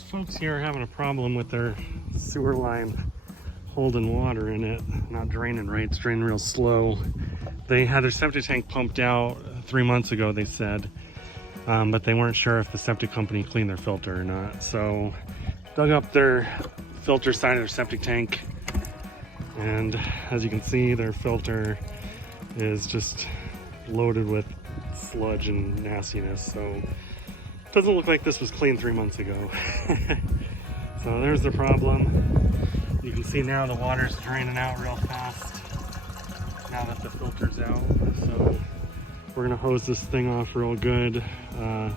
These folks here are having a problem with their sewer line holding water in it, not draining right. It's draining real slow. They had their septic tank pumped out 3 months ago, they said, but they weren't sure if the septic company cleaned their filter or not. So dug up their filter side of their septic tank, and as you can see, their filter is just loaded with sludge and nastiness. So it doesn't look like this was cleaned 3 months ago. So there's the problem. You can see now the water's draining out real fast now that the filter's out. So we're gonna hose this thing off real good.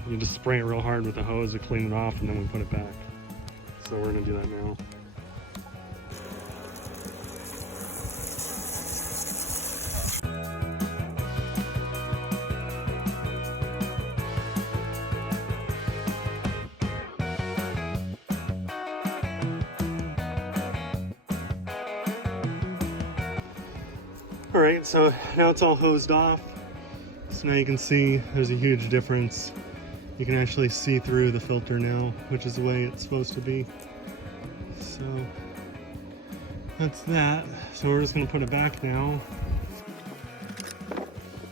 You just spray it real hard with the hose to clean it off, and then we put it back. So we're gonna do that now. All right, so now it's all hosed off. So now you can see there's a huge difference. You can actually see through the filter now, which is the way it's supposed to be. So that's that. So we're just gonna put it back now.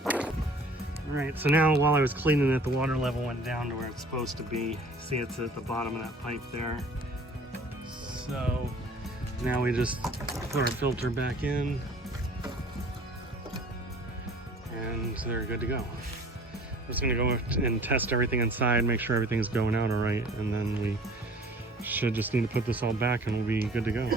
All right, so now while I was cleaning it, the water level went down to where it's supposed to be. See, it's at the bottom of that pipe there. So now we just put our filter back in, and they're good to go. I'm just gonna go and test everything inside, make sure everything's going out all right, and then we should just need to put this all back and we'll be good to go.